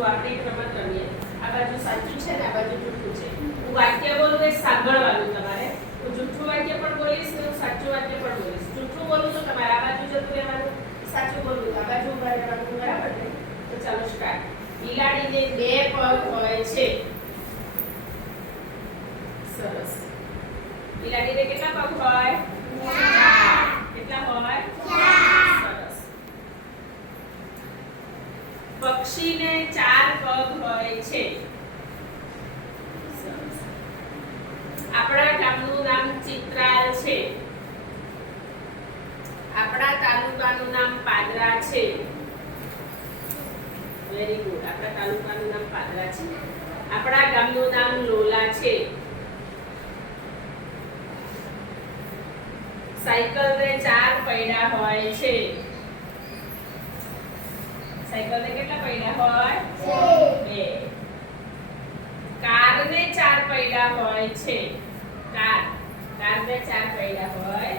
જો આપણે એક રમત રમીએ, આ બાજુ સાચું છે ને આ બાજુ જૂઠું છે. હું વાક્ય બોલું એ સાંભળવાનું તમારે. હું જૂઠું વાક્ય પણ બોલીશ ને હું સાચું વાક્ય પણ બોલીશ. જૂઠું બોલું તો તમારે આ બાજુ જતું રહેવાનું, સાચું બોલું તો આ બાજુ ઊભા રહેવાનું. બરાબર ને? તો ચાલો સ્ટાર્ટ. બિલાડીને 2 પગ હોય છે. સરસ. બિલાડીને કેટલા પગ હોય? 4. કેટલા હોય? 4. સરસ. પક્ષીને 4 પગ હોય છે. સરસ. આપણા ગામનું નામ ચિત્રાલ છે. આપણા તાલુકાનું નામ પાદરા છે. Very good. આપણા તાલુકાનું નામ પાદરા છે. આપણા ગામનું નામ લોલા છે. સાયકલને 4 પૈડા હોય છે. સાયકલને કેટલા પૈડા હોય? 2. કારને 4 પૈડા હોય છે. કારને 4 પૈડા હોય